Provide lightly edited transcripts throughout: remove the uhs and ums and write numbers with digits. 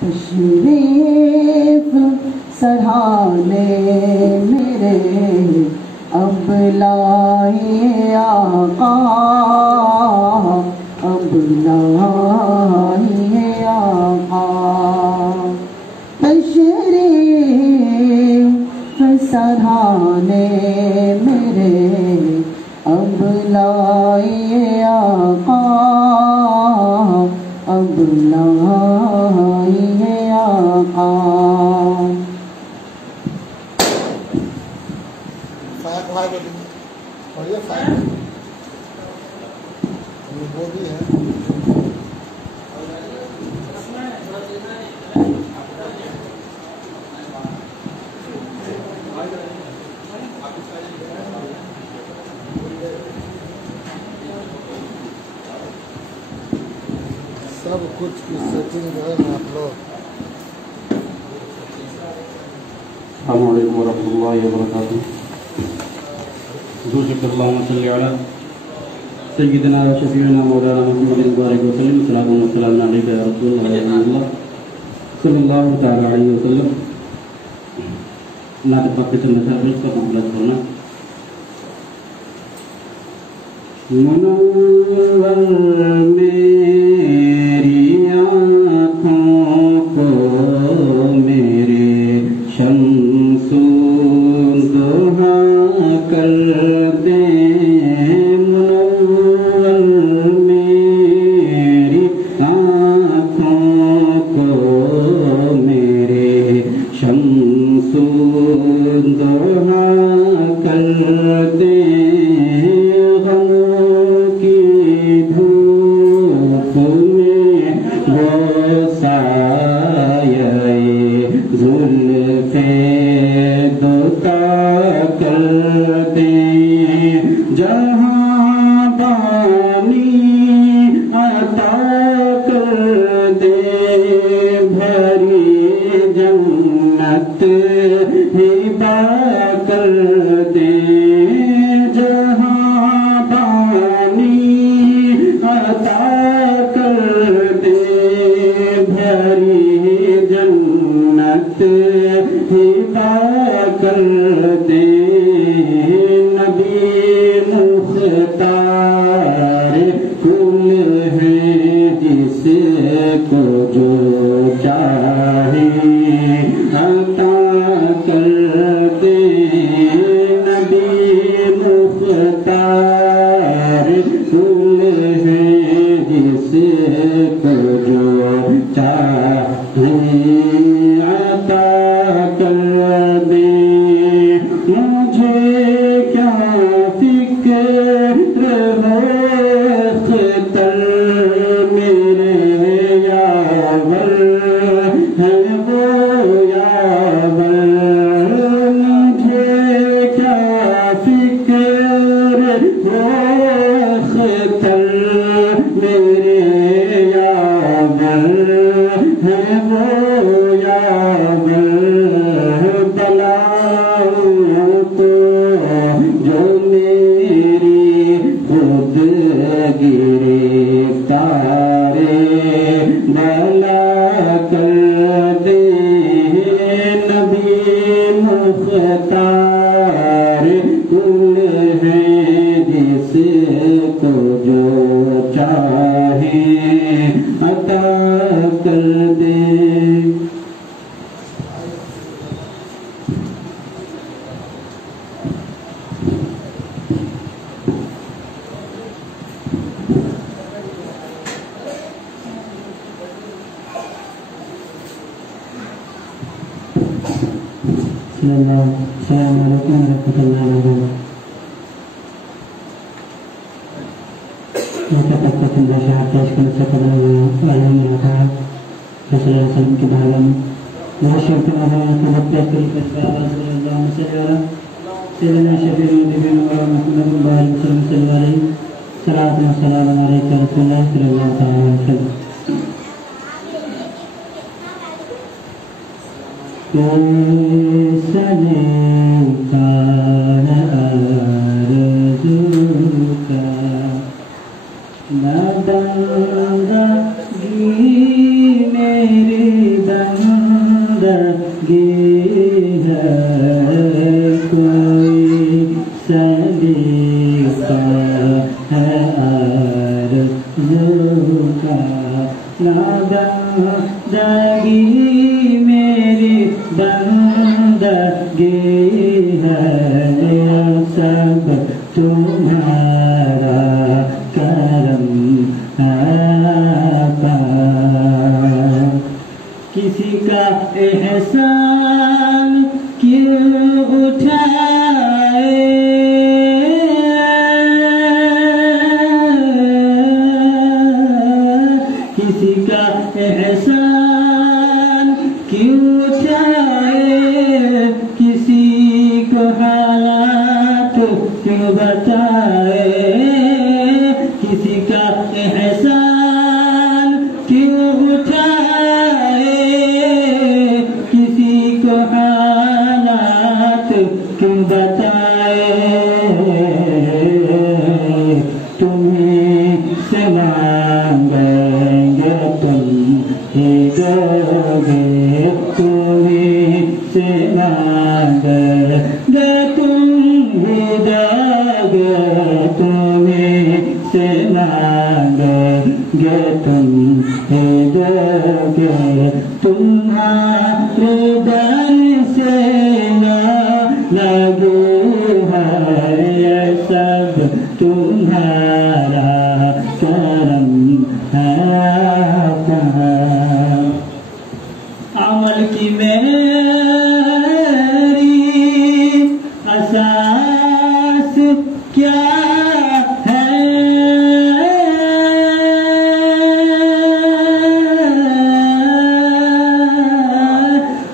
تشریف سرہانے میرے اب لائے آقا، اب لائے آقا، تشریف سرہانے میرے اب لائے آقا، اب لائے آقا۔ وہ بھی ہے سب کچھ کی سیٹنگ جو ہے نا آپ لوگ۔ السلام علیکم ورحمۃ اللہ وبرکاتہ۔ اللہم صلی علی سیدنا و شفیعنا مولانا محمد وبارک وسلم، صلاۃ و سلام علیک یا رسول اللہ صلی اللہ تعالی علیہ وسلم۔ نعت پاک کے چند اشعار اس کا مطلب کرنا۔ منور میری آنکھوں کو میرے شمس ضحیٰ کر دے، منور میری آنکھوں کو میرے شمس ضحیٰ کر دے، السلام علیکم ورحمۃ اللہ وبرکاتہ۔ پسند اشعار پیش کرنے سے قبل عالم نے کہا رسول اللہ صلی اللہ علیہ وسلم کے بارے میں بہت شوق خبر پیش کری سیدنا شفیع نبینا محمد وبارک وسلم صلی اللہ علیہ صلاۃ و سلام علیک رسول اللہ صلی اللہ تعالی علیہ وسلم۔ نہ بندگی میں بندگی میری بندگی ہے، سب تمہارا کرم ہے آقا۔ کسی کا احسان کیوں اٹھائے، کسی کا احسان کیوں اٹھائے، کسی کو حالات کیوں بتائے، کسی کا احسان کیوں اٹھائے، کسی کو حالات کیوں بتائے، تمہیں سے مانگیں گے تم ہی دو گے، تمہیں سے مانگیں گے تم ہی دو گے، تمہیں سے مانگیں گے تم ہی دو گے، تمہارے در سے نہ لگے ہے، یہ سب تمہارا کرم ہے آقا۔ عمل کی میری اساس کیا ہے،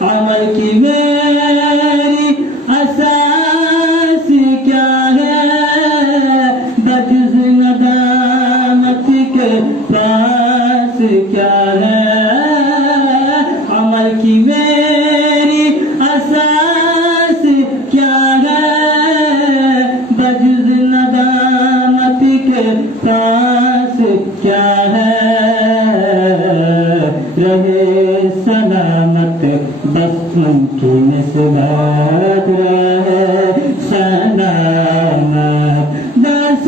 عمل کی میری اساس کیا ہے، بجز ندامت کے پاس کیا ہے، عمل کی میری اساس کیا ہے، بجز ندامت کے پاس کیا ہے، رہے سلامت بس ان کی نسبت، رہے سلامت بس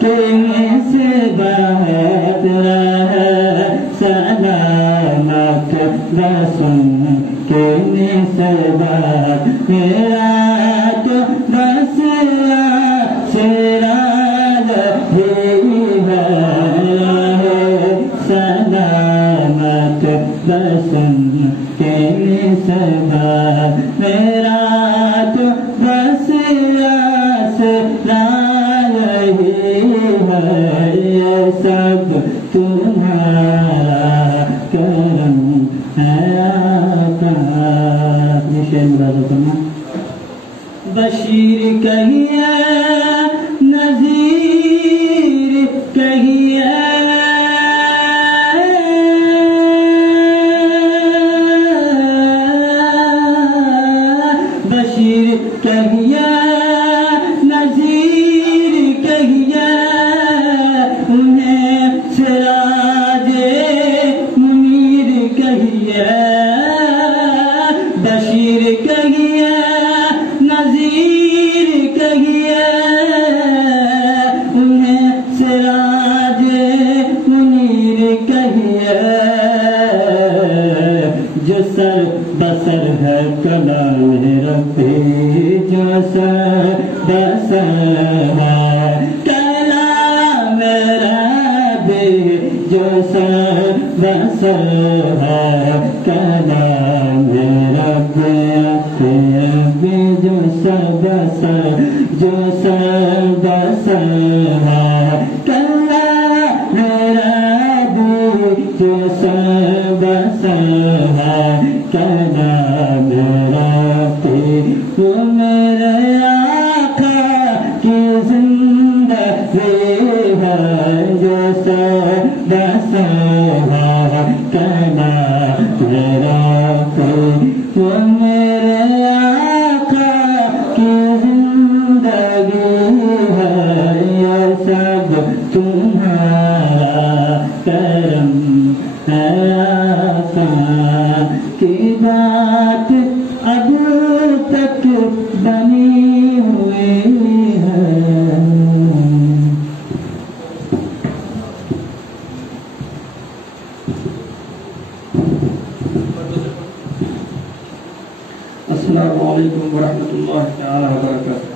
کی نسبت، رہے سلامت بس ان کی نسبت، میرا تو بس سرا یہی ہے، سلامت بس ان کی نسبت، میرا تو بس سرا یہی ہے، یہ سب تمہارا کرم ہے آقا۔ یہ شعر ملازم کرنا۔ بشیر کہیے نذیر کہیے، بشیر کہیے نذیر کہیے، انہیں سراج منیر کہیے، بشیر کہیے نذیر کہیے، انہیں سراج منیر کہیے، جو سر بسر ہے کلام ربی، جو سر بسر ہے کلام ربی، جو سر بسر ہے کلام ربی، جو سر بسر ہے کلام ربی، جو سر بسر ہے کلام ربی، وہ میرے آقا کی زندگی ہے، جو سر بسر ہے کلام ربی، وہ میرے آقا کی زندگی ہے، یہ سب تمہارا کرم ہے آقا، کی بات اب تک بنی ہوئی ہے۔ السلام علیکم ورحمۃ اللہ تعالی وبرکاتہ.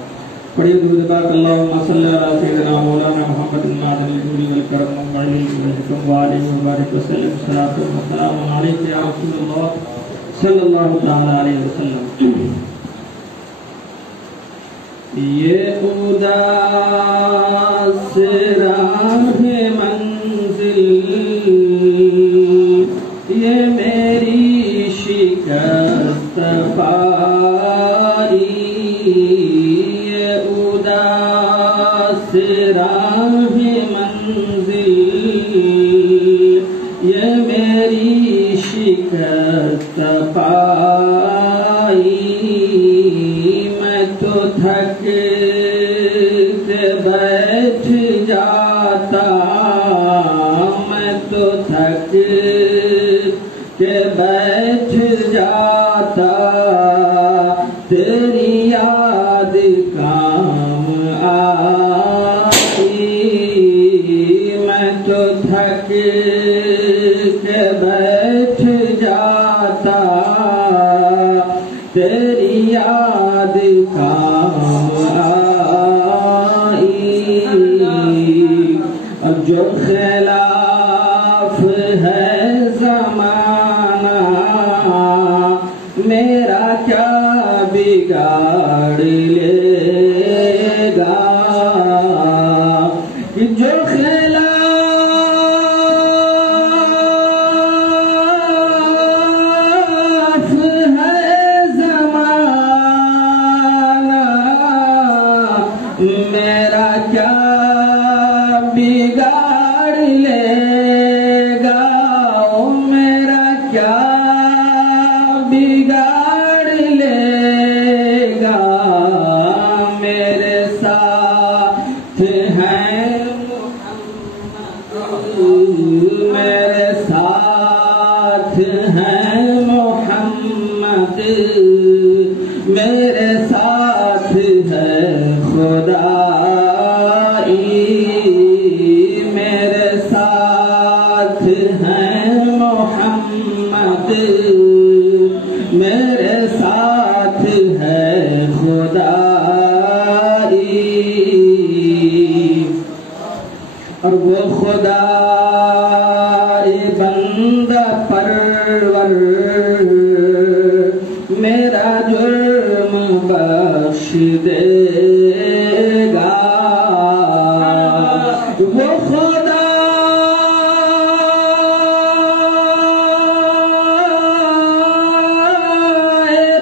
پڑھیے درود پاک. اللہم صلی علی سیدنا مولانا محمد المعدن الجود والکرم والحکم وآلہ وبارک وسلم. صلاۃ و سلام علیک یا رسول اللہ صلی اللہ تعالی علیہ وسلم. یہ اداس راہ منزل، یہ میری شکست پاری، یہ اداس راہ منزل، یہ میری شکست پائی. میں تو تھک کے بیٹھ جاتا، میں تو تھک کے بیٹھ جاتا، تیری یاد کام آئی. میں تو تھک کے بیٹھ جاتا، تیری یاد کام آئی. اب جو خلاف ہے زمانہ، میرا کیا بگاڑ لے گا. جو خلاف ہے زمانہ، میرا کیا بگاڑ لے گا. میرا کیا بگاڑ لے گا. میرے ساتھ ہیں میرے ساتھ ہیں محمد، میرے ساتھ ہے خدائی. میرے ساتھ ہیں محمد، میرے ساتھ ہے خدائی. اور وہ خدا بندہ پرور میرا جرم بخش دے گا. وہ خدا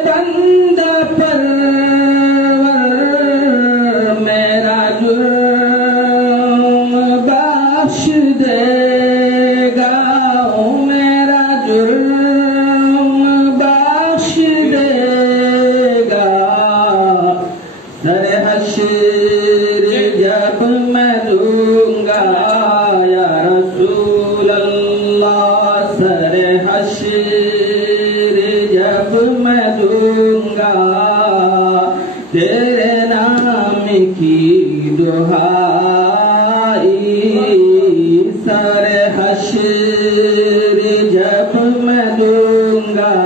بندہ پرور میرا جرم بخش دے گا. میرا جرم بخش دے گا. سر حشر جب میں دوں گا یا رسول اللہ، سر حشر جب میں دوں گا، تیرے نام کی دہائی. سر حشر جب میں دوں گا،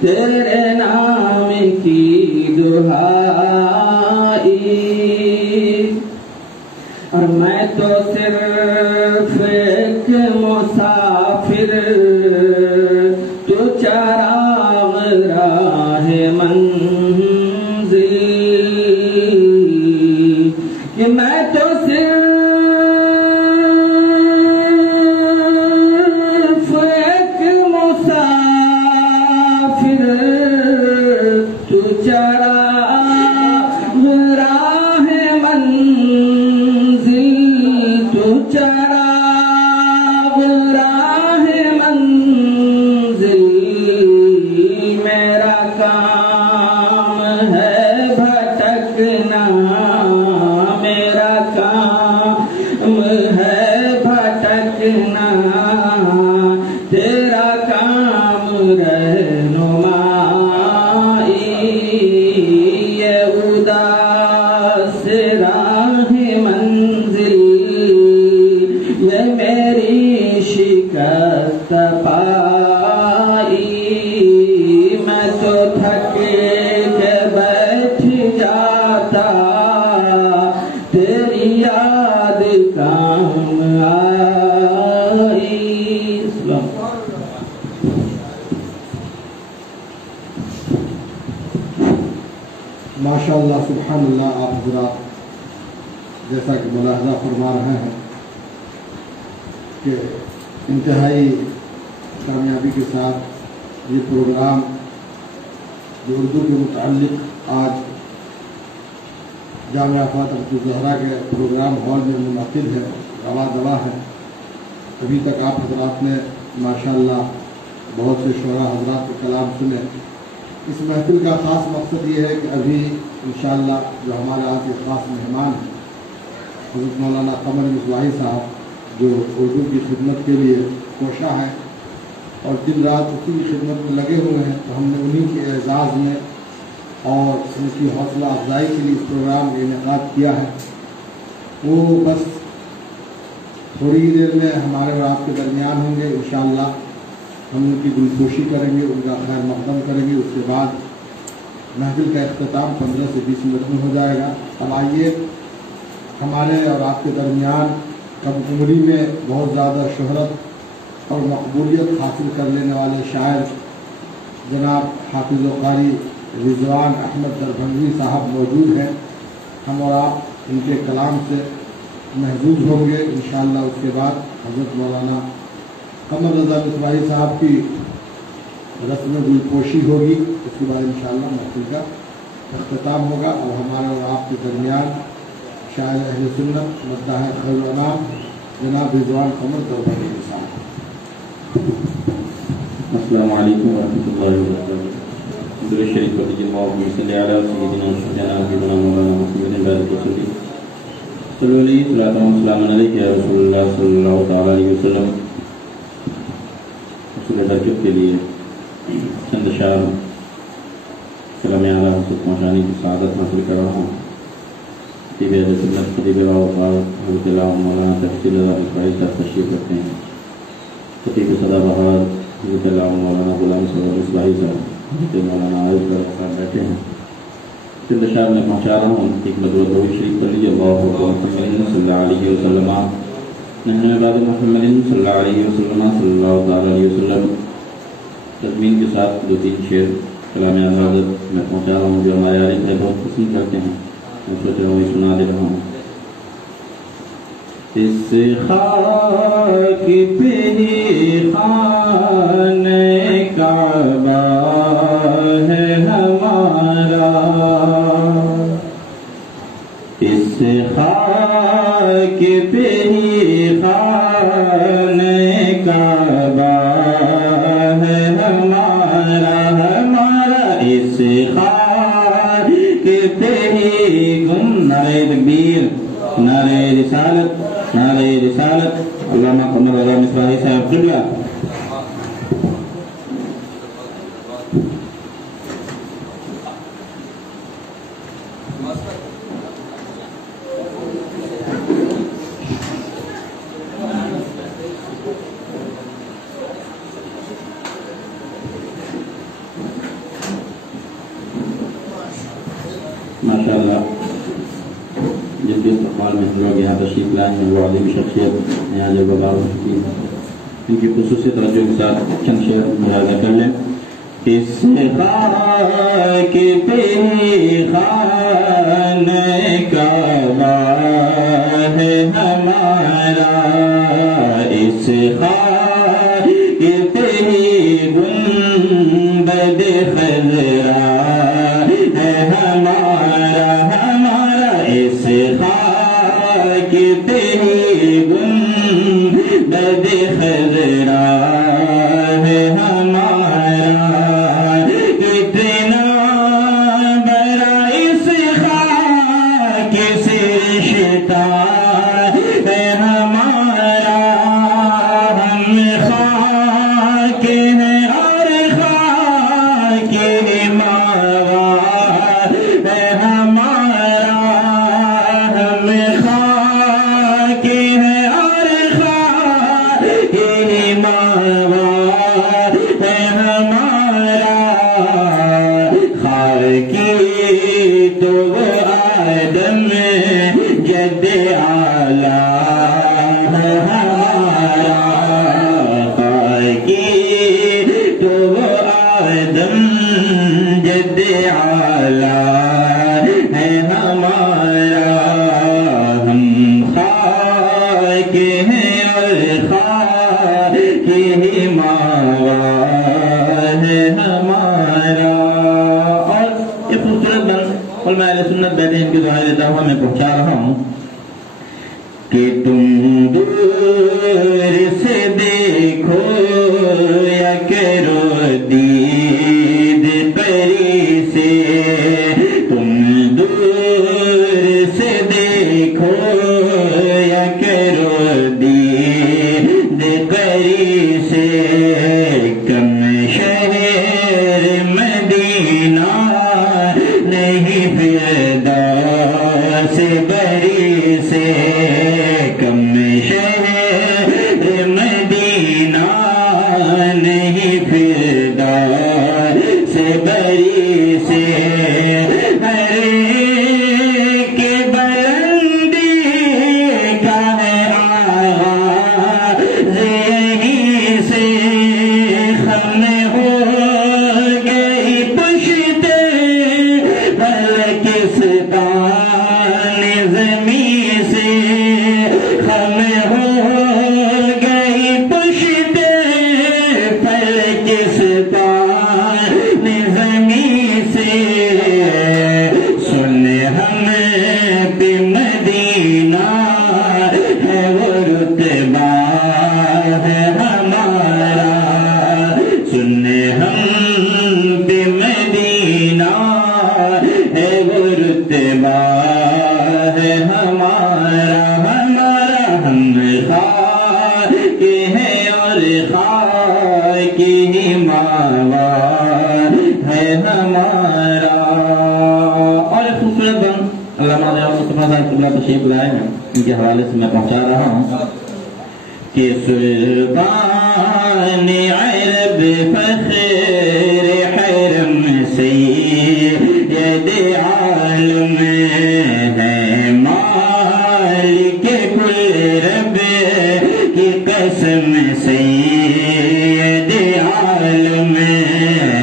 تیرے نام کی دہائی. اور میں تو صرف ایک مسافر، تو چراغ راہ منزل. کہ میں تو صرف ایک مسافر، تو چراغ راہ منزل، تو چراغ راہ منزل. میرا کام ہے بھٹکنا، میرا کام ہے بھٹکنا، تیرا کام رہنمائی. یہ اداس راہ منزل، یہ میری شکست صفائی میں تو تھک کے بیٹھ جاتا تیری یاد کام آئی. ماشاء اللہ سبحان اللہ. آپ حضرات جیسا کہ ملاحظہ فرما رہے ہیں کہ انتہائی کامیابی کے ساتھ یہ پروگرام جو اردو کے متعلق آج جامعہ فاطمۃ الزہرا کے پروگرام ہال میں منعقد ہے رواں دواں ہے. ابھی تک آپ حضرات نے ماشاءاللہ بہت سے شعراء حضرات کے کلام سنے. اس محفل کا خاص مقصد یہ ہے کہ ابھی انشاءاللہ جو ہمارے آج کے خاص مہمان ہیں حضرت مولانا قمر مصباحی صاحب جو اردو کی خدمت کے لیے کوشاں ہیں اور دن رات اسی کی خدمت میں لگے ہوئے ہیں, تو ہم نے انہیں کے اعزاز میں اور ان کی حوصلہ افزائی کے لیے اس پروگرام کا انعقاد کیا ہے. وہ بس تھوڑی ہی دیر میں ہمارے اور آپ کے درمیان ہوں گے. انشاءاللہ ہم ان کی دلخوشی کریں گے, ان کا خیر مقدم کریں گے. اس کے بعد محفل کا اختتام 15 سے 20 منٹ میں ہو جائے گا. اب آئیے ہمارے اور آپ کے درمیان کم عمری میں بہت زیادہ شہرت اور مقبولیت حاصل کر لینے والے شاعر جناب حافظ و قاری رضوان احمد دربھنگی صاحب موجود ہیں. ہم اور آپ ان کے کلام سے محظوظ ہوں گے. انشاءاللہ اس کے بعد حضرت مولانا قمر رضا مصباحی صاحب کی رسم دلپوشی ہوگی. اس کے بعد انشاءاللہ محفل کا اختتام ہوگا. اور ہمارے اور آپ کے درمیان شاعر اہل سنت مداح خیر الانام جناب رضوان قمر دربھنگی صاحب. السلام علیکم ورحمۃ اللہ وبرکاتہ. درود شریف پڑھیے. اللہم صلی علی سیدنا سیدنا مولانا محمد بارک وسلم صلی علیہ وسلم علیہ یا رسول اللہ صلی اللہ تعالی علیہ وسلم. رسول درجت کے لیے چند اشعار کلام اعلیٰ حضرت پہنچانے کی سعادت حاصل کر رہا ہوں. خطیب اہل سنت خطیب باوقار حضرت علامہ مولانا تحصیل رضا مصباحی صاحب تشریف رکھتے ہیں. خطیب سدا بہار حضرت علامہ مولانا غلام صدر مصباحی صاحب حضرت مولانا عارف صاحب بیٹھے ہیں. چند اشعار میں پہنچا رہا ہوں. ایک مرتبہ درود شریف پڑھ لیجیے. اللہم محمد صلی اللہ علیہ وسلم نحن عباد محمد صلی اللہ علیہ وسلم صلی اللہ تعالی علیہ وسلم. تضمین کے ساتھ 2-3 شعر کلام اعلیٰ حضرت میں پہنچا رہا ہوں جو ہمارے عارف ہے بہت پسند کرتے ہیں. میں سوچ رہا ہوں یہ سنا دے رہا ہوں. اس خاک پہ ہی خانہ کعبہ ہے ہمارا, اس خاک پہ ہی خانہ کعبہ ہے ہمارا, ہمارا اس خاک پہ ہی نعرہ تکبیر, نعرہ رسالت, نعرہ رسالت. علامہ قمر رضا مصباحی صاحب قبلہ. ماشاءاللہ جب بھی استقبال میں ہم لوگ یہاں تشریف لائے ہیں وہ عظیم شخصیت یہاں جب بار ہو چکی ہے. ان کی خصوصی توجہ کے ساتھ چند شعر ملاحظہ کر لیں. اس خاک پہ خانہ کعبہ ہے ہمارا, اس خاک پہ گنبد خضرا ہے ہمارا, ہمارا اس خاک پہ گنبد خضرا ہے ہمارا. اتنا بڑا اس خاک سے رشتہ ہے ہمارا, ہم سنت بیٹھے ان کی دعائیں لیتا ہوا میں پہنچا رہا ہوں کہ تم دور سے دیکھو یا کرو دید پری سے، تم دور سے دیکھو یا کرو دید پری سے، کم شہر مدینہ نہیں فردوس بری سے، کم شہر مدینہ نہیں فردوس بری سے، ہر ایک بلندی کا ہے آغاز یہیں سے، خم ہو گئی پشت بلکستان زمین سے، خم ہو گئی پشت بلکستان زمین سے، سن ہم پہ مدینہ ہے وہ رتبہ ہے ہمارا، سن ہم پہ مدینہ ہے وہ رتبہ ہے ہمارا، ہمارا ہم خاک ہیں اور خاک ہی ماوا ہے ہمارا۔ اور ایک خوبصورت بند علامہ مصطفیٰ صاحب قبلہ تشریف لائے ہیں، ان کے حوالے سے میں پہنچا رہا ہوں کہ سلطان عرب فخر حرم سید عالم ہے، مالک کل رب کی قسم سید عالم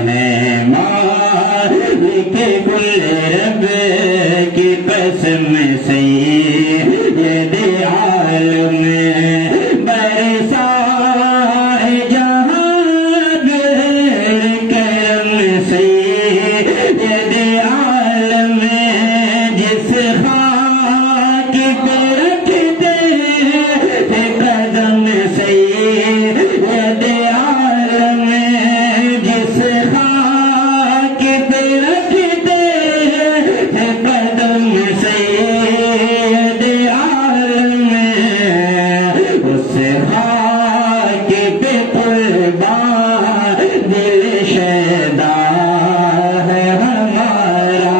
ہے، مالک کل رب کی قسم سید عالم برسائے جہاں کرم سید عالم، جس خاک پہ رکھتے تھے قدم سید عالم، جس خاک پہ رکھتے تھے قدم سید عالم، اس خاک پہ قربان دل شیدا ہے ہمارا،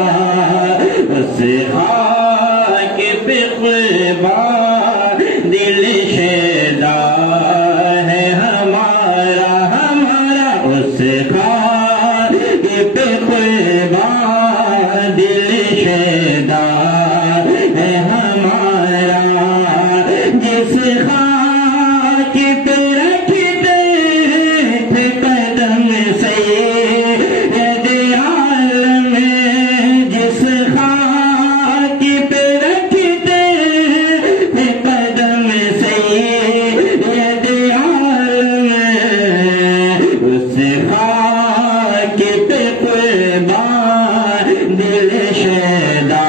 اس خاک پہ قربان دل شیدا ہے ہمارا، ہمارا اس خاک پہ قربان دل شیدا ہے ہمارا، جس خاک پہ رکھتے تھے قدم سید عالم، جس خاک پہ رکھتے تھے قدم سید عالم، اس خاک پہ قربان دل شیدا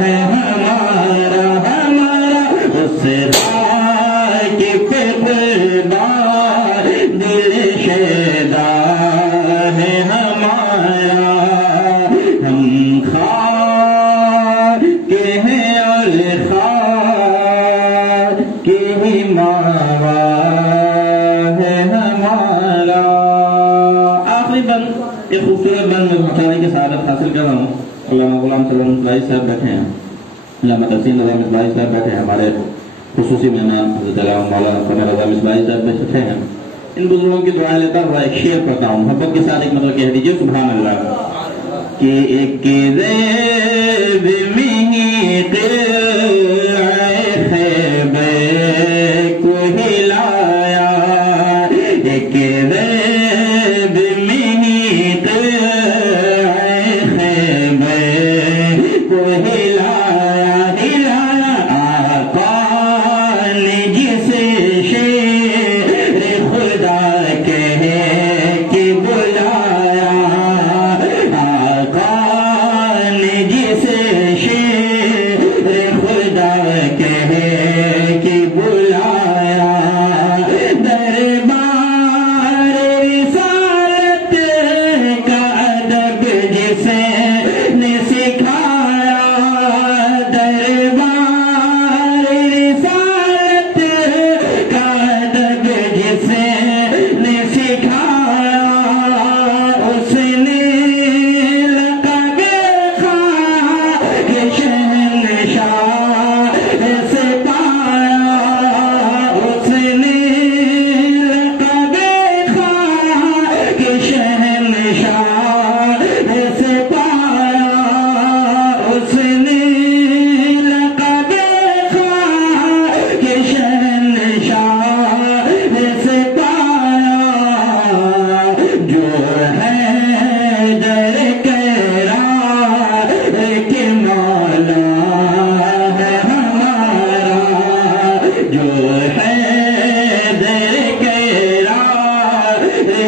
ہے ہمارا، ہمارا اس خاک پہ قربان دل شیدا ہے ہمارا، ہم خاک ہیں اور خاک ہی ماوا ہے ہمارا۔ آخری بند ایک خوبصورت بند میں پہنچانے کی سعادت حاصل کر رہا ہوں، علامہ غلام سلام اطلاعی صاحب بیٹھے ہیں، علامہ تحسین نظام اطلاعی صاحب بیٹھے ہیں، ہمارے خصوصی مہمان حضرت علامہ مولانا قمر رضا مصباحی صاحب بیٹھے ہیں۔ ان بزرگوں کی دعائیں لیتا ہوا ایک شعر پڑھتا ہوں، محبت کے ساتھ ایک مطلب کہہ دیجیے سبحان اللہ، کہ ایک ریب میں ہی قلعہ خیبر کو ہلایا، ایک ریب میں ہی قلعہ خیبر کو ہلایا، ہلایا آقا نے جسے شیر خدا کہہ کے بلایا، آقا نے جسے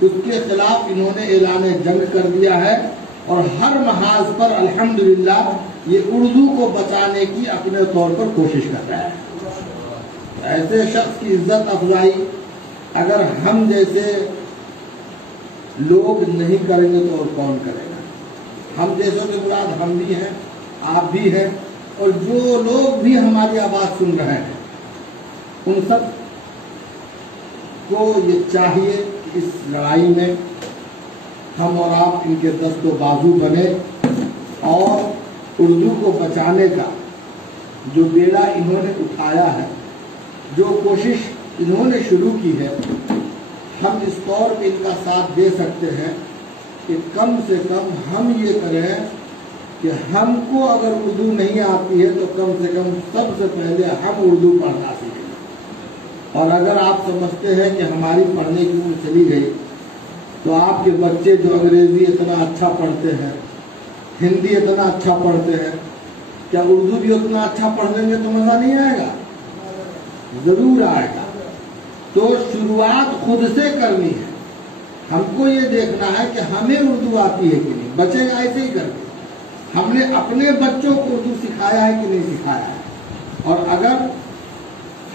اس کے خلاف انہوں نے اعلان جنگ کر دیا ہے اور ہر محاذ پر الحمدللہ یہ اردو کو بچانے کی اپنے طور پر کوشش کر رہا ہے۔ ایسے شخص کی عزت افزائی اگر ہم جیسے لوگ نہیں کریں گے تو اور کون کرے گا؟ ہم جیسوں کے مراد ہم بھی ہیں، آپ بھی ہیں، اور جو لوگ بھی ہماری آواز سن رہے ہیں ان سب کو یہ چاہیے کہ اس لڑائی میں ہم اور آپ ان کے دست و بازو بنے اور اردو کو بچانے کا جو بیڑا انہوں نے اٹھایا ہے، جو کوشش انہوں نے شروع کی ہے، ہم اس طور پہ ان کا ساتھ دے سکتے ہیں کہ کم سے کم ہم یہ کریں کہ ہم کو اگر اردو نہیں آتی ہے تو کم سے کم سب سے پہلے ہم اردو پڑھنا سیکھیں۔ اور اگر آپ سمجھتے ہیں کہ ہماری پڑھنے کی عمر چلی گئی تو آپ کے بچے جو انگریزی اتنا اچھا پڑھتے ہیں، ہندی اتنا اچھا پڑھتے ہیں، کیا اردو بھی اتنا اچھا پڑھ لیں گے تو مزہ نہیں آئے گا؟ ضرور آئے گا۔ تو شروعات خود سے کرنی ہے۔ ہم کو یہ دیکھنا ہے کہ ہمیں اردو آتی ہے کہ نہیں، بچے گا ایسے ہی کر کے۔ ہم نے اپنے بچوں کو اردو سکھایا ہے کہ نہیں سکھایا ہے؟ اور اگر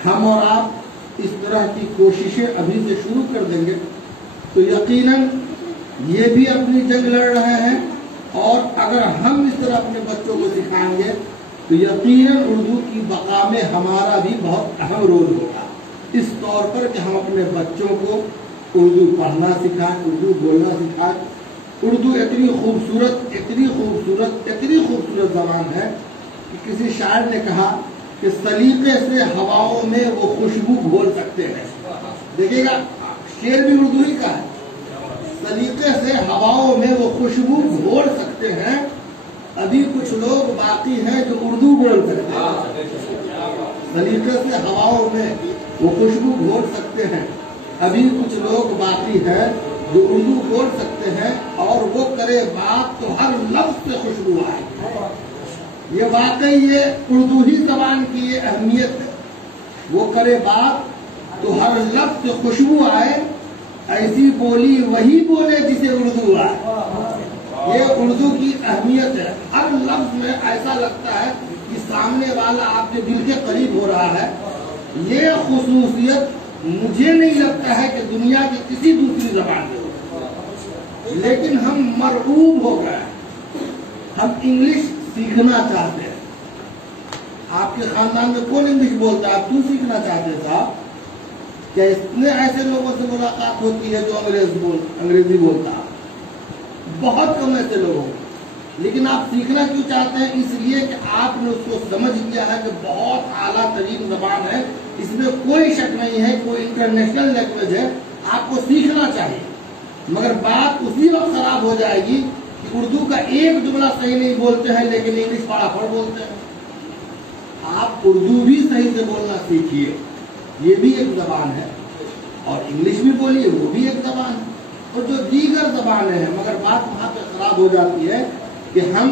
ہم اور آپ اس طرح کی کوششیں ابھی سے شروع کر دیں گے تو یقیناً یہ بھی اپنی جنگ لڑ رہے ہیں، اور اگر ہم اس طرح اپنے بچوں کو سکھائیں گے تو یقیناً اردو کی بقا میں ہمارا بھی بہت اہم رول ہوگا، اس طور پر کہ ہم اپنے بچوں کو اردو پڑھنا سکھائیں، اردو بولنا سکھائیں۔ اردو اتنی خوبصورت زبان ہے کہ کسی شاعر نے کہا کہ سلیقے سے ہواؤں میں وہ خوشبو گھول سکتے ہیں۔ دیکھیے گا، شعر بھی اردو ہی کا ہے، سلیقے سے ہواؤں میں وہ خوشبو گھول سکتے ہیں، ابھی کچھ لوگ باقی ہیں جو اردو بول سکتے ہیں۔ سلیقے سے ہواؤں میں وہ خوشبو گھول سکتے ہیں، ابھی کچھ لوگ باقی ہیں جو اردو بول سکتے ہیں، اور وہ کرے بات تو ہر لفظ سے خوشبو آئے۔ یہ واقعی یہ اردو ہی زبان کی یہ اہمیت ہے، وہ کرے بات تو ہر لفظ سے خوشبو آئے، ایسی بولی وہی بولے جسے اردو آئے۔ یہ اردو کی اہمیت ہے، ہر لفظ میں ایسا لگتا ہے کہ سامنے والا آپ کے دل کے قریب ہو رہا ہے۔ یہ خصوصیت مجھے نہیں لگتا ہے کہ دنیا کی کسی دوسری زبان میں ہو، لیکن ہم مرعوب ہو گئے، ہم انگلش سیکھنا چاہتے ہیں۔ آپ کے خاندان میں کون انگلش بولتا ہے؟ آپ کیوں سیکھنا چاہتے ہیں صاحب؟ کیا اتنے ایسے لوگوں سے ملاقات ہوتی ہے جو انگریزی بولتا ہے؟ بہت کم ایسے لوگوں، لیکن آپ سیکھنا کیوں چاہتے ہیں؟ اس لیے کہ آپ نے اس کو سمجھ لیا ہے کہ بہت اعلیٰ ترین زبان ہے، اس میں کوئی شک نہیں ہے، کوئی انٹرنیشنل لینگویج ہے، آپ کو سیکھنا چاہیے۔ مگر بات اسی وقت خراب ہو جائے گی کہ اردو کا ایک جملہ صحیح نہیں بولتے ہیں لیکن انگلش پڑا بولتے ہیں۔ آپ اردو بھی صحیح سے بولنا سیکھیے، یہ بھی ایک زبان ہے، اور انگلش بھی بولیے، وہ بھی ایک زبان ہے، اور جو دیگر زبانیں ہیں۔ مگر بات وہاں پہ خراب ہو جاتی ہے کہ ہم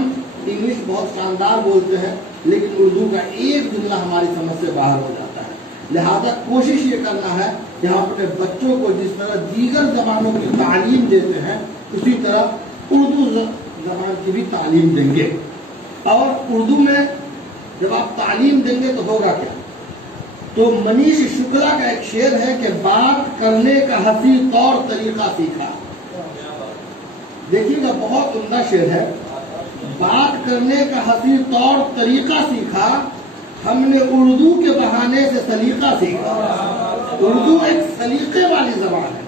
انگلش بہت شاندار بولتے ہیں لیکن اردو کا ایک جملہ ہماری سمجھ سے باہر ہو جاتا ہے۔ لہذا کوشش یہ کرنا ہے کہ ہم اپنے بچوں کو جس طرح دیگر زبانوں کی تعلیم دیتے ہیں اسی طرح اردو زبان کی بھی تعلیم دیں گے۔ اور اردو میں جب آپ تعلیم دیں گے تو ہوگا کیا؟ تو منیش شکلا کا ایک شعر ہے کہ بات کرنے کا حسین طور طریقہ سیکھا۔ دیکھیے گا، بہت عمدہ شعر ہے۔ بات کرنے کا حسین طور طریقہ سیکھا، ہم نے اردو کے بہانے سے سلیقہ سیکھا۔ اردو ایک سلیقے والی زبان ہے،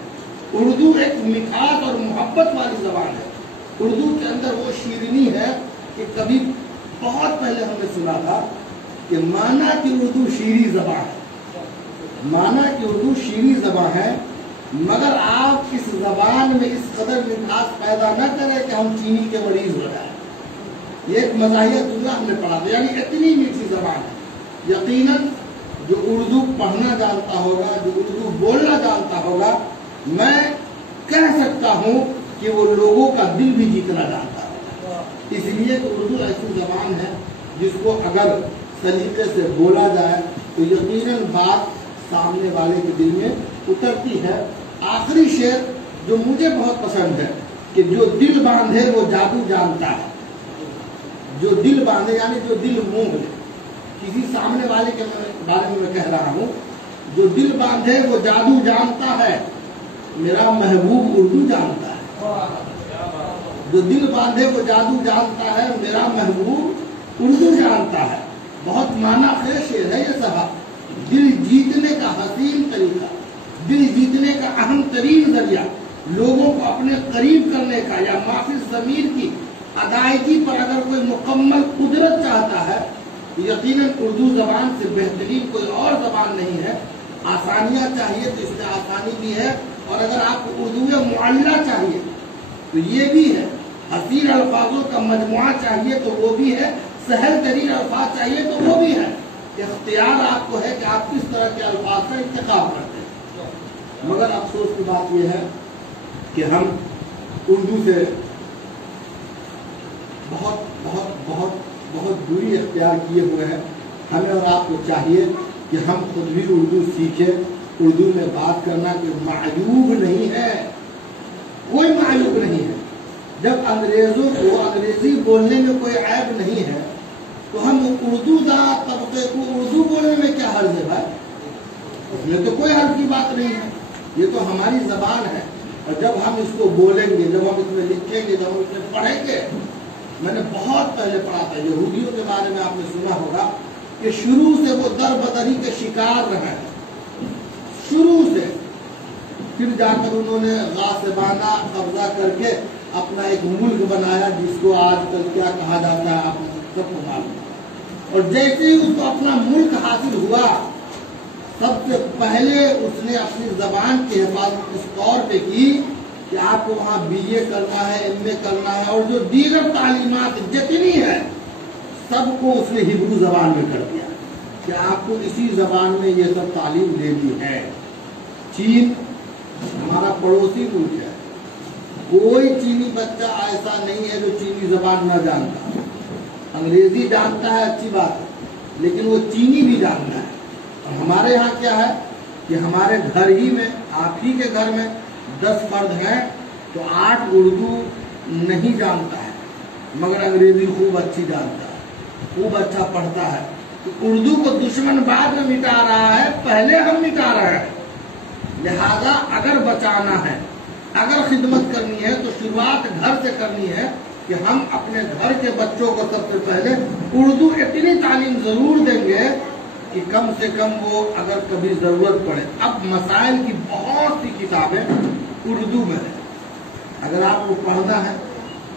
اردو ایک مٹھاس اور محبت والی زبان ہے۔ اردو کے اندر وہ شیرینی ہے کہ کبھی بہت پہلے ہم نے سنا تھا کہ مانا کہ اردو شیریں زبان ہے، مانا کہ اردو شیریں زبان ہے، مگر آپ اس زبان میں اس قدر مٹھاس پیدا نہ کریں کہ ہم چینی کے مریض ہو جائیں۔ یہ ایک مزاحیہ جملہ ہم نے پڑھا تھا، یعنی اتنی میٹھی زبان ہے۔ یقیناً جو اردو پڑھنا جانتا ہوگا، جو اردو بولنا جانتا ہوگا، میں کہہ سکتا ہوں کہ وہ لوگوں کا دل بھی جیتنا جانتا ہوگا۔ اس لیے کہ اردو ایسی زبان ہے جس کو اگر سلیقے سے بولا جائے تو یقیناً بات سامنے والے کے دل میں اترتی ہے۔ آخری شعر جو مجھے بہت پسند ہے کہ جو دل باندھے وہ جادو جانتا ہے. جو دل باندھے یعنی جو دل مونگ لے. کسی سامنے والے کے بارے میں کہہ رہا ہوں. جو دل باندھے وہ جادو جانتا ہے، میرا محبوب اردو جانتا ہے. جو دل باندھے وہ جادو جانتا ہے، میرا محبوب اردو جانتا ہے. بہت معنی خیز شعر ہے یہ صاحب. دل جیتنے کا حسین طریقہ، دل جیتنے کا اہم ترین ذریعہ، لوگوں کو اپنے قریب کرنے کا یا معافی ضمیر کی ادائیگی پر اگر کوئی مکمل قدرت چاہتا ہے، یقیناً اردو زبان سے بہترین کوئی اور زبان نہیں ہے. آسانیاں چاہیے تو اس میں آسانی بھی ہے، اور اگر آپ کو اردو معلیٰ چاہیے تو یہ بھی ہے. حسین الفاظوں کا مجموعہ چاہیے تو وہ بھی ہے، سہل ترین الفاظ چاہیے تو وہ بھی ہے. اختیار آپ کو ہے کہ آپ کس طرح کے الفاظ کا انتخاب کرتے ہیں. مگر افسوس کی بات یہ ہے کہ ہم اردو سے بہت بہت بہت بہت دوری اختیار کیے ہوئے ہیں. ہمیں اور آپ کو چاہیے کہ ہم خود بھی اردو سیکھیں. اردو میں بات کرنا کوئی معیوب نہیں ہے، کوئی معیوب نہیں ہے. جب انگریزوں کو انگریزی بولنے میں کوئی عیب نہیں ہے تو ہم اردو داں طبقے کو اردو بولنے میں کیا حرج ہے بھائی؟ اس میں تو کوئی حرج کی بات نہیں ہے. یہ تو ہماری زبان ہے، اور جب ہم اس کو بولیں گے، جب ہم اس میں لکھیں گے، جب ہم اس میں پڑھیں گے. میں نے بہت پہلے پڑھا تھا یہودیوں کے بارے میں، آپ نے سنا ہوگا کہ شروع سے وہ در بدری کے شکار رہے ہیں، شروع سے. پھر جا کر انہوں نے غاصبانہ قبضہ کر کے اپنا ایک ملک بنایا جس کو آج کل کیا کہا جاتا ہے آپ سب کو معلوم. اور جیسے ہی اس کو اپنا ملک حاصل ہوا، سب سے پہلے اس نے اپنی زبان کی حفاظت اس طور پہ کی کہ آپ کو وہاں BA کرنا ہے، MA کرنا ہے، اور جو دیگر تعلیمات جتنی ہے سب کو اس نے ہبرو زبان میں کر دیا کہ آپ کو اسی زبان میں یہ سب تعلیم دینی ہے. چین ہمارا پڑوسی ملک ہے، کوئی چینی بچہ ایسا نہیں ہے جو چینی زبان نہ جانتا. انگریزی جانتا ہے اچھی بات ہے، لیکن وہ چینی بھی جانتا ہے. اور ہمارے یہاں کیا ہے کہ ہمارے گھر ہی میں، آپ ہی کے گھر میں 10 فرد ہیں تو 8 اردو نہیں جانتا ہے، مگر انگریزی خوب اچھی جانتا ہے، خوب اچھا پڑھتا ہے. تو اردو کو دشمن بعد میں مٹا رہا ہے، پہلے ہم مٹا رہے ہیں. لہذا اگر بچانا ہے، اگر خدمت کرنی ہے تو شروعات گھر سے کرنی ہے کہ ہم اپنے گھر کے بچوں کو سب سے پہلے اردو اتنی تعلیم ضرور دیں گے کہ کم سے کم وہ اگر کبھی ضرورت پڑے. اب مسائل کی بہت سی کتابیں اردو میں ہیں. اگر آپ کو پڑھنا ہے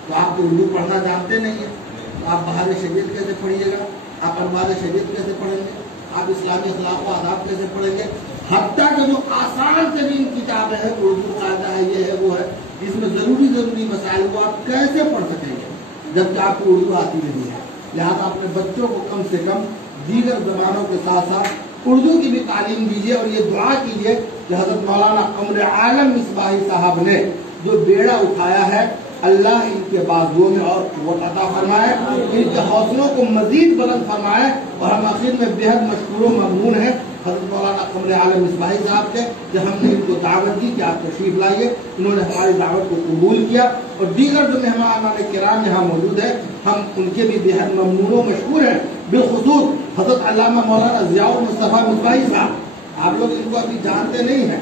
تو آپ تو اردو پڑھنا جانتے نہیں ہیں، تو آپ بہار شریعت کیسے پڑھیے گا، آپ انوار شریعت کیسے پڑھیں گے، آپ اسلامی اخلاق و آداب کیسے پڑھیں گے. حتیٰ کہ جو آسان ترین کتابیں ہیں، اردو قاعدہ ہے، یہ ہے وہ ہے، جس میں ضروری مسائل کو آپ کیسے پڑھ سکیں گے جبکہ آپ کو اردو آتی نہیں ہے. لہٰذا اپنے بچوں کو کم سے کم دیگر زبانوں کے ساتھ ساتھ اردو کی بھی تعلیم دیجیے. اور یہ دعا کیجیے کہ حضرت مولانا قمر عالم مصباحی صاحب نے جو بیڑا اٹھایا ہے، اللہ ان کے بازوؤں میں اور قوت عطا فرمائے، ان کے حوصلوں کو مزید بلند فرمائے. اور ہم آخر میں بےحد مشکور و ممنون ہیں حضرت مولانا قمر عالم مصباحی صاحب کے کہ ہم نے ان کو دعوت دی کہ آپ تشریف لائیے. انہوں نے ہماری دعوت کو قبول کیا، اور دیگر جو مہمان کرام یہاں موجود ہیں ہم ان کے بھی بےحد ممنون و مشکور ہیں. بالخصوص حضرت علامہ مولانا ضیاء المصطفیٰ مصباحی صاحب، آپ لوگ ان کو ابھی جانتے نہیں ہیں،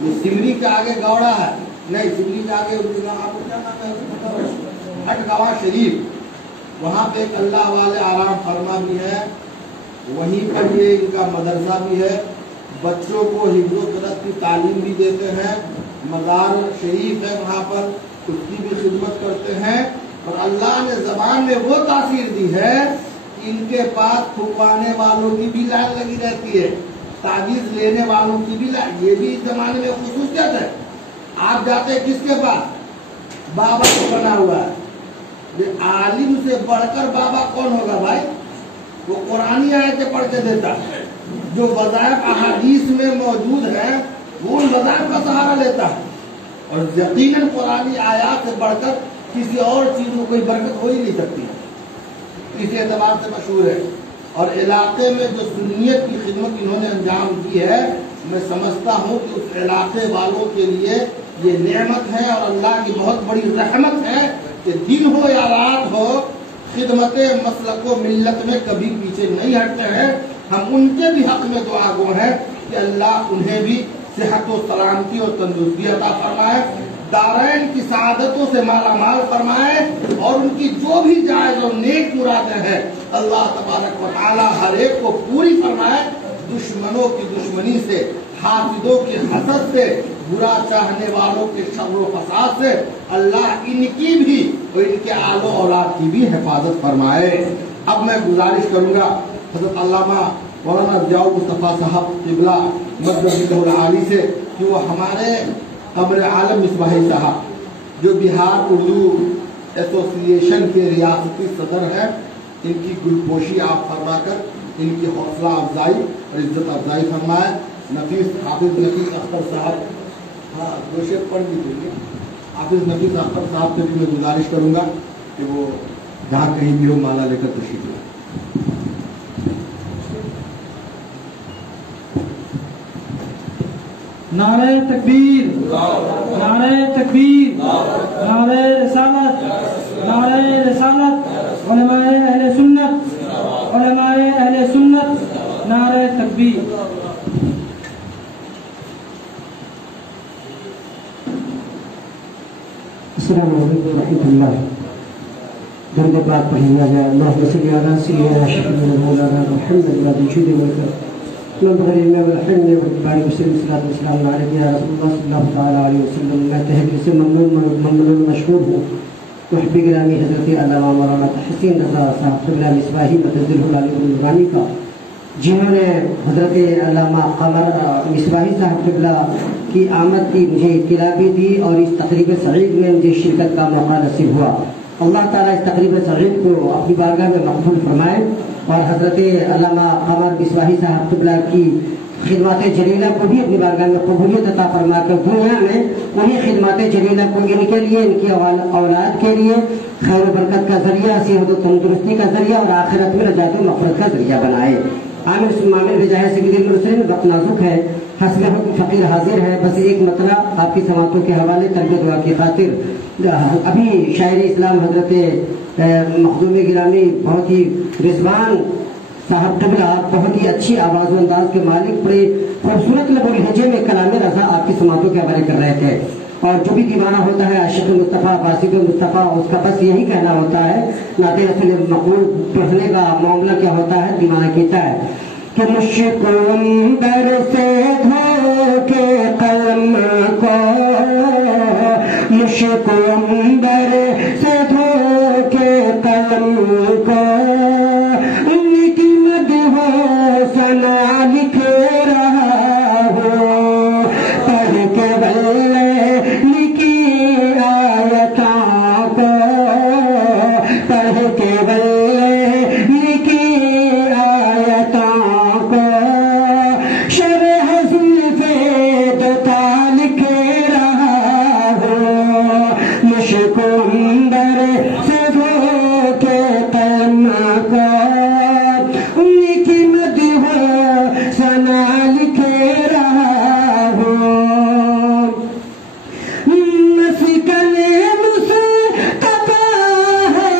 وہ سمری کے آگے گوڑا ہے، نہیں سمری کے آگے آپ کو کیا نام ہے، ہٹ گواہ شریف، وہاں پہ ایک اللہ والے آرام فرما بھی ہے، وہیں پر یہ ان کا مدرسہ بھی ہے. بچوں کو حفظ و قرأت کی تعلیم بھی دیتے ہیں. مزار شریف ہے وہاں پر، اس کی بھی خدمت کرتے ہیں. اور اللہ نے زبان میں وہ تاثیر دی ہے کہ ان کے پاس پھکوانے والوں کی بھی لائن لگی رہتی ہے، تعویذ لینے والوں کی بھی لائن. یہ بھی اس زمانے میں خصوصیت ہے. آپ جاتے ہیں کس کے پاس؟ بابا کو بنا ہوا ہے. یہ عالم سے بڑھ کر بابا کون ہوگا بھائی؟ وہ قرآنی آیتیں پڑھ کے دیتا ہے، جو وظائف احادیث میں موجود ہیں وہ ان وظائف کا سہارا لیتا ہے. اور یقیناً قرآنی آیات سے بڑھ کر کسی اور چیز میں کوئی برکت ہو ہی نہیں سکتی. اس اعتبار سے مشہور ہے. اور علاقے میں جو سنیت کی خدمت انہوں نے انجام دی ہے میں سمجھتا ہوں کہ اس علاقے والوں کے لیے یہ نعمت ہے اور اللہ کی بہت بڑی رحمت ہے کہ دن ہو یا رات ہو خدمت مسلک و ملت میں کبھی پیچھے نہیں ہٹتے ہیں. ہم ان کے بھی حق میں دعا گو ہیں کہ اللہ انہیں بھی صحت و سلامتی اور تندرستی عطا فرمائے, دارین کی سعادتوں سے مالا مال فرمائے, اور ان کی جو بھی جائز اور نیک مرادیں ہیں اللہ تبارک و تعالی ہر ایک کو پوری فرمائے. دشمنوں کی دشمنی سے, حاسدوں کی حسد سے, برا چاہنے والوں کے شر و فساد سے اللہ ان کی بھی اور ان کے آل و اولاد کی بھی حفاظت فرمائے. اب میں گزارش کروں گا حضرت علامہ مولانا ضیاء المصطفیٰ صاحب قبلہ مدرسہ العالی سے کہ وہ ہمارے قمر عالم مصباحی صاحب جو بہار اردو ایسوسی ایشن کے ریاستی صدر ہیں, ان کی گلپوشی آپ فرما کر ان کی حوصلہ افزائی اور عزت افزائی فرمائے. حافظ نفیس اختر صاحب, ہاں دو شعر پڑھ بھی دیں گے. حافظ نفیس اختر صاحب سے بھی میں گزارش کروں گا کہ وہ جہاں کہیں بھی ہو مالا لے کر تشریف لائیں. نعرہ تکبیر, نعرہ تکبیر, نعرہ رسالت, نعرہ رسالت, علماء اہل سنت, علماء اہل سنت, نعرہ تکبیر. السلام علیکم ورحمۃ اللہ. درود پاک پڑھیں گے اللہم صلی علی سیدنا شفیعنا مولانا محمد الذي جود والکرم من بغیر علم والحلم والاتباع وسلم صلاۃ والسلام علیک یا رسول اللہ صلی اللہ تعالی علیہ وسلم. میں تہہ دل سے ممنون مشکور ہوں محب گرامی حضرت علامہ مولانا تحسین رضا صاحب قبلہ مصباحی متنزل العلی الرحمانی کا, جنہوں نے حضرت علامہ قمر مصباحی صاحب قبلہ کی آمد کی مجھے اطلاع بھی دی اور اس تقریب سعید میں مجھے شرکت کا موقع نصیب ہوا. اللہ تعالیٰ اس تقریب سعید کو اپنی بارگاہ میں مقبول فرمائے اور حضرت علامہ قمر مصباحی صاحب قبلہ کی خدمات جلیلہ کو بھی اپنی بارگاہ میں قبولیت عطا فرما کر دنیا میں انہیں خدمات جلیلہ کو ان کے لیے, ان کی اولاد کے لیے خیر و برکت کا ذریعہ, صحت و تندرستی کا ذریعہ اور آخرت میں نجات و مغفرت کا ذریعہ بنائے. عامر معامل بجائے سید المرسلین وقت نازک ہے, حسب حکم فقیر حاضر ہے. بس ایک مطلب آپ کی سماعتوں کے حوالے تربیت دعا کی خاطر. ابھی شاعر اسلام حضرت مخدوم گرامی بہت ہی رضوان صاحب قبلہ بہت ہی اچھی آواز و انداز کے مالک بڑے خوبصورت لب و لہجے میں کلام رضا آپ کی سماعتوں کے حوالے کر رہے تھے. اور جو بھی دیوانہ ہوتا ہے عاشق مصطفیٰ باسط مصطفیٰ, اس کا بس یہی کہنا ہوتا ہے, نعت رسول مقبول پڑھنے کا معاملہ کیا ہوتا ہے, دیوانہ کہتا ہے کہ مشک اندر سے دھو کے قلم کو, مشک اندر سے دھو کے قلم کو, ان کی مدح و ثنا لکھ رہا ہوں, پڑھ کے بلے لکھی آیتوں کو, پڑھ کے بلے لکھی آیتوں کو, شرح زلف دوتا لکھ رہا ہوں, مشک اندر سے دھو کے قلم کو, ان کی مدح و ثنا لکھ رہا ہوں. مسکن مصطفیٰ ہے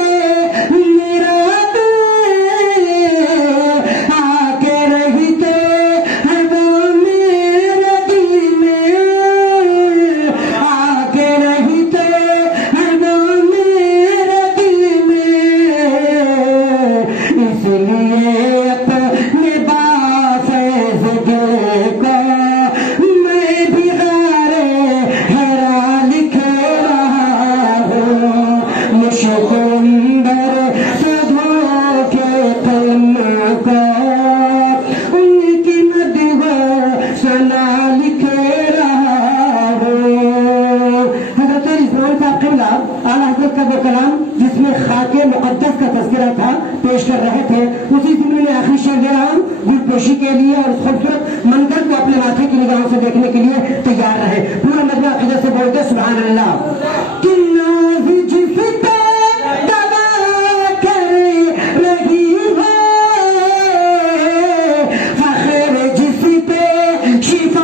میرا دل, آ کے رہتے ہیں وہ میرے دل میں, آ کے رہتے ہیں وہ میرے دل میں, اس لیے اپنے بافیض دل کو میں بھی ہرا لکھ رہا ہوں. مشک اندر سے دھو کے قلم کو, ان کی مدح و ثنا لکھ رہا ہوں. حضرت رضوان صاحب قبلہ اعلیٰ حضرت کا وہ کلام جس میں خاک مقدس کا تذکرہ تھا پیش کر رہے تھے, اسی ضمن میں آخری شعر دے رہا ہوں. گلپوشی کے لیے اور اس خوبصورت منظر کو اپنے ماتھے کی نگاہوں سے دیکھنے کے لیے تیار رہے. پورا مجمع عقیدت سے بولتے سبحان اللہ. کہ ناز جس پہ دوا کر رہی ہے, فخر جس پہ شفا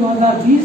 2020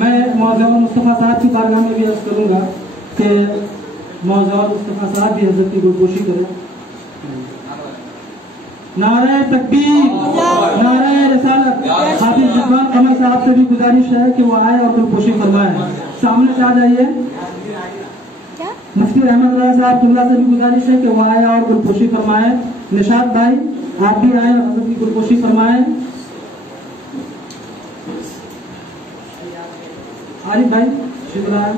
میں موضوع مصطفیٰ صاحب کی بارگاہ میں بھی عرض کروں گا کہ موضوع مصطفیٰ صاحب بھی حضرت کی گلپوشی کریں. نعرہ تکبیر، نعرہ رسالت. حافظ جبار قمر صاحب سے بھی گزارش ہے کہ وہ آئے اور گلپوشی فرمائیں. سامنے سے آ جائیے. مفتی رحمت اللہ صاحب قبلہ سے بھی گزارش ہے کہ وہ آئے اور گلپوشی فرمائیں. نشاط بھائی آپ بھی آئے اور حضرت کی گلپوشی فرمائیں. عارف بھائی شکریہ.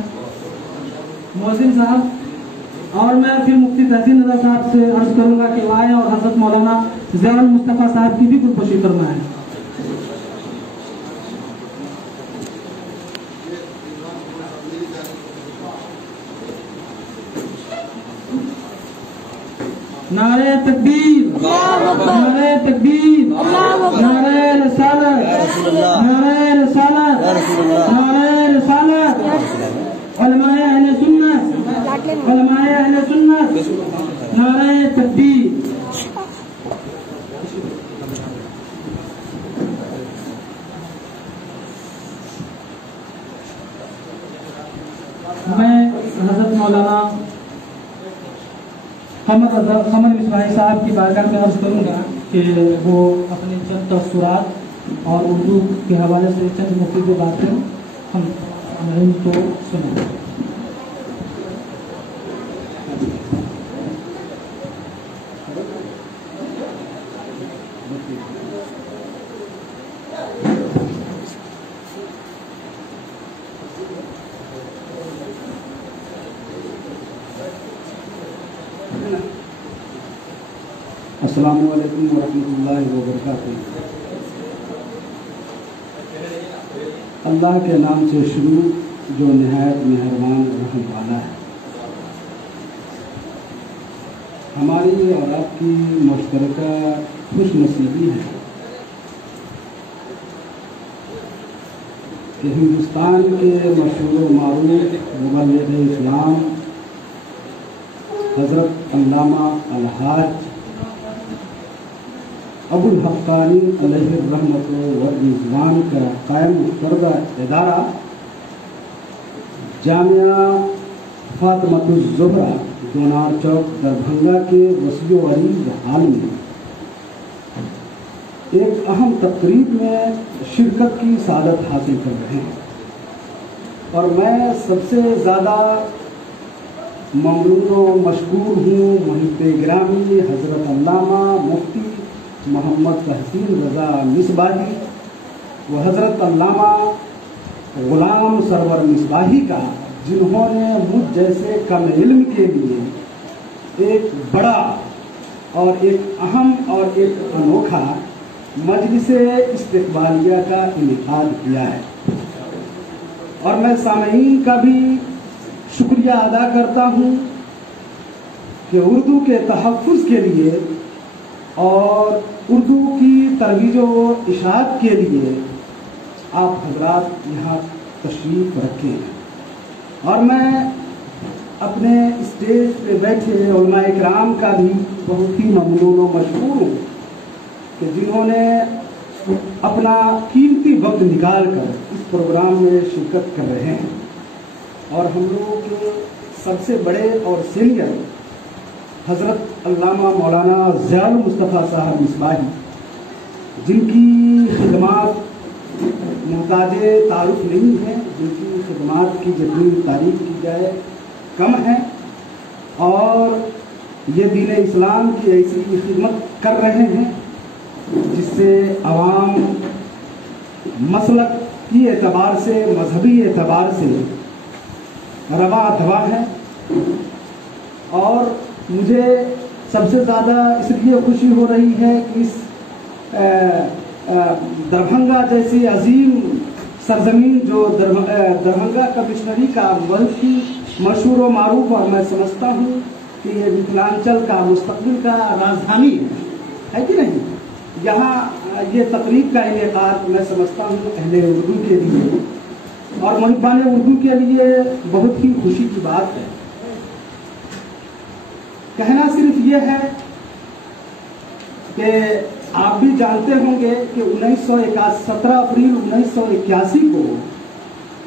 محسن صاحب اور میں پھر مفتی تحسین رضا صاحب سے عرض کروں گا کہ وہ آئے اور حضرت مولانا ضیاء المصطفیٰ صاحب کی بھی گلپوشی فرمائیں. نعرہ تکبیر، نعرہ تکبیر، نعرہ رسالت، نعرہ رسالت، نعرہ رسالت. علماء اہل سنت، علماء اہل سنت، نعرہ تکبیر. میں حضرت مولانا قمر مصباحی صاحب کی بارگاہ میں عرض کروں گا کہ وہ اپنے چند تاثرات اور اردو کے حوالے سے چند مفید باتیں ہم ان کو سنیں. السلام علیکم ورحمۃ اللہ وبرکاتہ. اللہ کے نام سے شروع جو نہایت مہربان رحم والا ہے. ہماری اور آپ کی مشترکہ خوش نصیبی ہے کہ ہندوستان کے مشہور و معروف مبلغ اسلام حضرت علامہ الحاج ابو الحقانی علیہ الرحمۃ والرضوان کا قائم کردہ ادارہ جامعہ فاطمۃ الزہرا دونار چوک دربھنگا کے وسیع و عریض حال میں ایک اہم تقریب میں شرکت کی سعادت حاصل کر رہے ہیں. اور میں سب سے زیادہ ممنون و مشکور ہوں محب گرامی حضرت علامہ مفتی محمد تحسین رضا مصباحی و حضرت علامہ غلام سرور مصباحی کا، جنہوں نے مجھ جیسے کم علم کے لیے ایک بڑا اور ایک اہم اور ایک انوکھا مجلس استقبالیہ کا انعقاد کیا ہے. اور میں سامعین کا بھی شکریہ ادا کرتا ہوں کہ اردو کے تحفظ کے لیے اور اردو کی ترویج و اشاعت کے لیے آپ حضرات یہاں تشریف رکھے ہیں. اور میں اپنے اسٹیج پہ بیٹھے علماء اکرام کا بھی بہت ہی ممنون و مشکور ہوں کہ جنہوں نے اپنا قیمتی وقت نکال کر اس پروگرام میں شرکت کر رہے ہیں. اور ہم لوگوں کے سب سے بڑے اور سینئر حضرت علامہ مولانا ضیاء المصطفیٰ صاحب مصباحی، جن کی خدمات محتاج تعارف نہیں ہیں، جن کی خدمات کی جتنی تعریف کی جائے کم ہے، اور یہ دین اسلام کی ایسی خدمت کر رہے ہیں جس سے عوام مسلک کی اعتبار سے، مذہبی اعتبار سے روا دوا ہے. اور مجھے سب سے زیادہ اس لیے خوشی ہو رہی ہے کہ اس دربھنگا جیسی عظیم سرزمین جو دربھنگا کمشنری کا بہت ہی مشہور و معروف، اور میں سمجھتا ہوں کہ یہ متھلانچل کا مستقبل کا راجدھانی ہے کہ نہیں. یہاں یہ تقریب کا انعقاد میں سمجھتا ہوں اہل اردو کے لیے اور محبان اردو کے لیے بہت ہی خوشی کی بات ہے. کہنا صرف یہ ہے کہ آپ بھی جانتے ہوں گے کہ 17 اپریل 1981 کو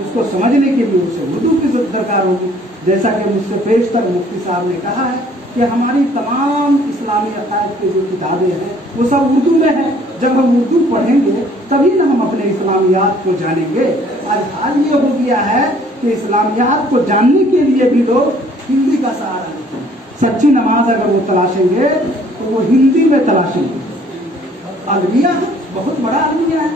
اس کو سمجھنے کے لیے اسے اردو کی درکار ہوگی. جیسا کہ مجھ سے پیشتر مفتی صاحب نے کہا ہے کہ ہماری تمام اسلامی عقائد کی جو کتابیں ہیں وہ سب اردو میں ہیں. جب ہم اردو پڑھیں گے تبھی نہ ہم اپنے اسلامیات کو جانیں گے. آج حال یہ ہو گیا ہے کہ اسلامیات کو جاننے کے لیے بھی لوگ ہندی کا سہارا لیتے ہیں. سچی نماز اگر وہ تلاشیں گے تو وہ ہندی میں تلاشیں گے. المیہ بہت بڑا المیہ ہے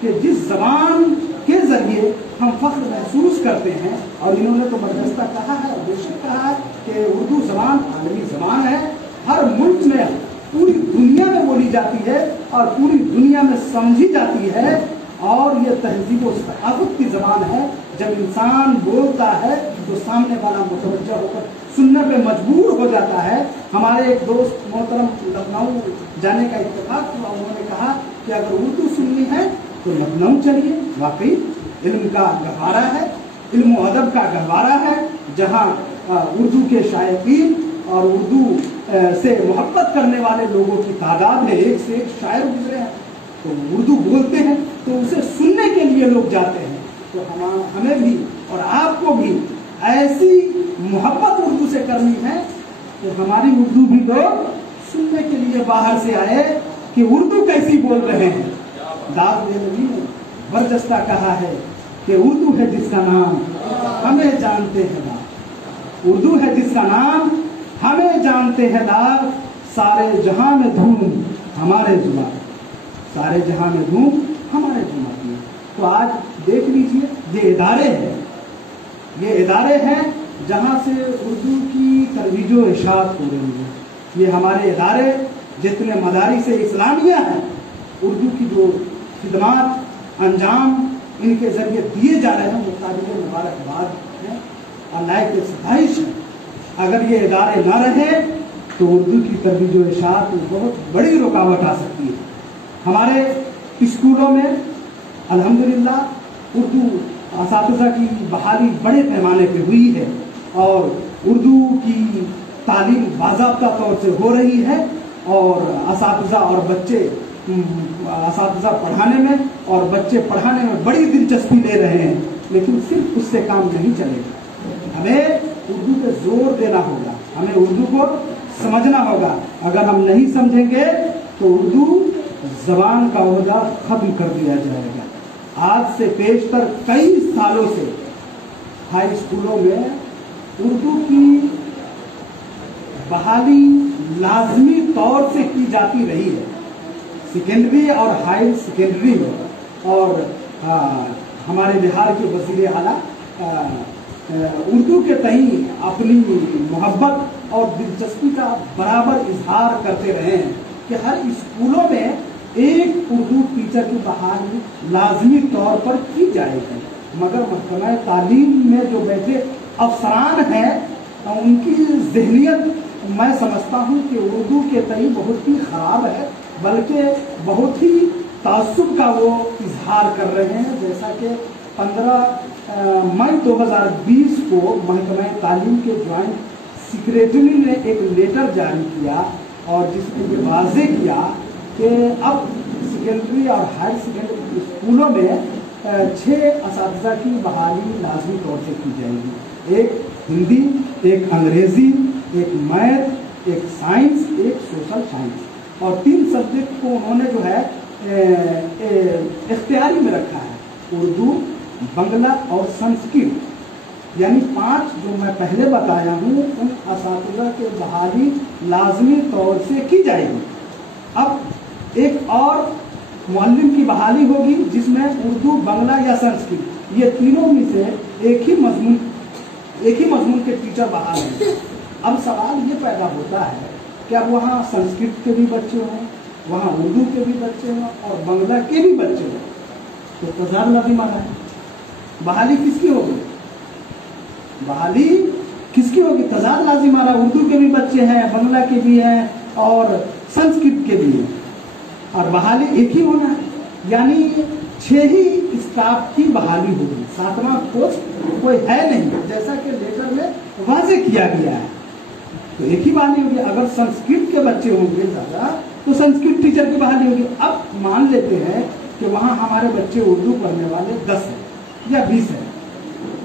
کہ جس زبان کے ذریعے ہم فخر محسوس کرتے ہیں, اور انہوں نے تو بردستہ کہا ہے اور بے شک کہا ہے کہ اردو زبان عالمی زبان ہے, ہر ملک میں پوری دنیا میں بولی جاتی ہے اور پوری دنیا میں سمجھی جاتی ہے, اور یہ تہذیب و ثقافت کی زبان ہے. جب انسان بولتا ہے تو سامنے والا متوجہ ہو کر سننے پہ مجبور ہو جاتا ہے. ہمارے ایک دوست محترم لکھنؤ جانے کا اتفاق ہوا, انہوں نے کہا کہ اگر اردو سننی ہے تو لکھنؤ چلیے. واقعی علم کا گہوارہ ہے, علم و ادب کا گہوارہ ہے, جہاں اردو کے شائقین اور اردو سے محبت کرنے والے لوگوں کی تعداد میں ایک سے ایک شاعر گزرے ہیں. تو اردو بولتے ہیں تو اسے سننے کے لیے لوگ جاتے ہیں. تو ہمیں بھی اور آپ کو بھی ایسی محبت اردو سے کرنی ہے کہ ہماری اردو بھی لوگ سننے کے لیے باہر سے آئے کہ اردو کیسی بول رہے ہیں. داد نبی نے برجستہ کہا ہے کہ اردو ہے جس کا نام ہمیں جانتے ہیں دار, اردو ہے جس کا نام ہمیں جانتے ہیں دار, سارے جہاں میں دھوم ہمارے زبان, سارے جہاں میں دھوم ہمارے زبان. تو آج دیکھ لیجئے یہ ادارے ہیں, یہ ادارے ہیں جہاں سے اردو کی ترویج و اشاعت ہو رہی ہے. یہ ہمارے ادارے جتنے مدارس اسلامیہ ہیں, اردو کی جو خدمات انجام ان کے ذریعے دیے جا رہے ہیں وہ قابل مبارکباد ہیں اور لائق ستائش ہے. اگر یہ ادارے نہ رہے تو اردو کی ترویج و اشاعت میں بہت بڑی رکاوٹ آ سکتی ہے. ہمارے اسکولوں میں الحمدللہ اردو اساتذہ کی بحالی بڑے پیمانے پہ ہوئی ہے اور اردو کی تعلیم باضابطہ طور سے ہو رہی ہے, اور اساتذہ اور بچے اساتذہ پڑھانے میں اور بچے پڑھانے میں بڑی دلچسپی لے رہے ہیں. لیکن صرف اس سے کام نہیں چلے گا, ہمیں اردو پہ زور دینا ہوگا, ہمیں اردو کو سمجھنا ہوگا. اگر ہم نہیں سمجھیں گے تو اردو زبان کا عہدہ ختم کر دیا جائے گا. آج سے پیشتر کئی سالوں سے ہائی اسکولوں میں اردو کی بحالی لازمی طور سے کی جاتی رہی ہے, سیکنڈری اور ہائی سیکنڈری میں. اور ہمارے بہار کے وزیر اعلیٰ اردو کے تئیں اپنی محبت اور دلچسپی کا برابر اظہار کرتے رہے ہیں کہ ہر اسکولوں میں ایک اردو ٹیچر کی بحالی لازمی طور پر کی جائے گی. مگر محکمہ تعلیم میں جو بیٹھے افسران ہیں ان کی ذہنیت میں سمجھتا ہوں کہ اردو کے تئیں بہت ہی خراب ہے, بلکہ بہت ہی تعصب کا وہ اظہار کر رہے ہیں. جیسا کہ 15 مئی 2020 کو محکمہ تعلیم کے جوائنٹ سیکریٹری نے ایک لیٹر جاری کیا اور جس میں یہ واضح کیا کہ اب سیکنڈری اور ہائر سیکنڈری اسکولوں میں 6 اساتذہ کی بحالی لازمی طور سے کی جائے گی. ایک ہندی, ایک انگریزی, ایک میتھ, ایک سائنس, ایک سوشل سائنس, اور 3 سبجیکٹ کو انہوں نے جو ہے اختیاری میں رکھا ہے, اردو, بنگلہ اور سنسکرت. یعنی 5 جو میں پہلے بتایا ہوں ان اساتذہ کے بحالی لازمی طور سے کی جائے گی. اب ایک اور معلم کی بحالی ہوگی جس میں اردو, بنگلہ یا سنسکرت یہ تینوں میں سے ایک ہی مضمون کے ٹیچر بحال ہیں. اب سوال یہ پیدا ہوتا ہے کہ اب وہاں سنسکرت کے بھی بچے ہوں, وہاں اردو کے بھی بچے ہوں اور بنگلہ کے بھی بچے ہوں, تو تضاد لازم آ رہا ہے. بحالی کس کی ہوگی؟ بحالی کس کی ہوگی؟ تضاد لازم آ رہا ہے. اردو کے بھی بچے ہیں, بنگلہ کے بھی ہیں اور سنسکرت کے بھی ہیں, اور بحالی ایک ہی ہونا ہے. یعنی 6 ہی اسٹاف کی بحالی ہوگی, 7واں پوسٹ کوئی ہے نہیں, جیسا کہ لیٹر میں واضح کیا گیا ہے. تو ایک ہی بحالی ہوگی. اگر سنسکرت کے بچے ہوں گے زیادہ تو سنسکرت ٹیچر کی بحالی ہوگی. اب مان لیتے ہیں کہ وہاں ہمارے بچے اردو پڑھنے والے 10 ہیں یا 20 ہیں,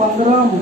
15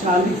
40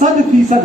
100%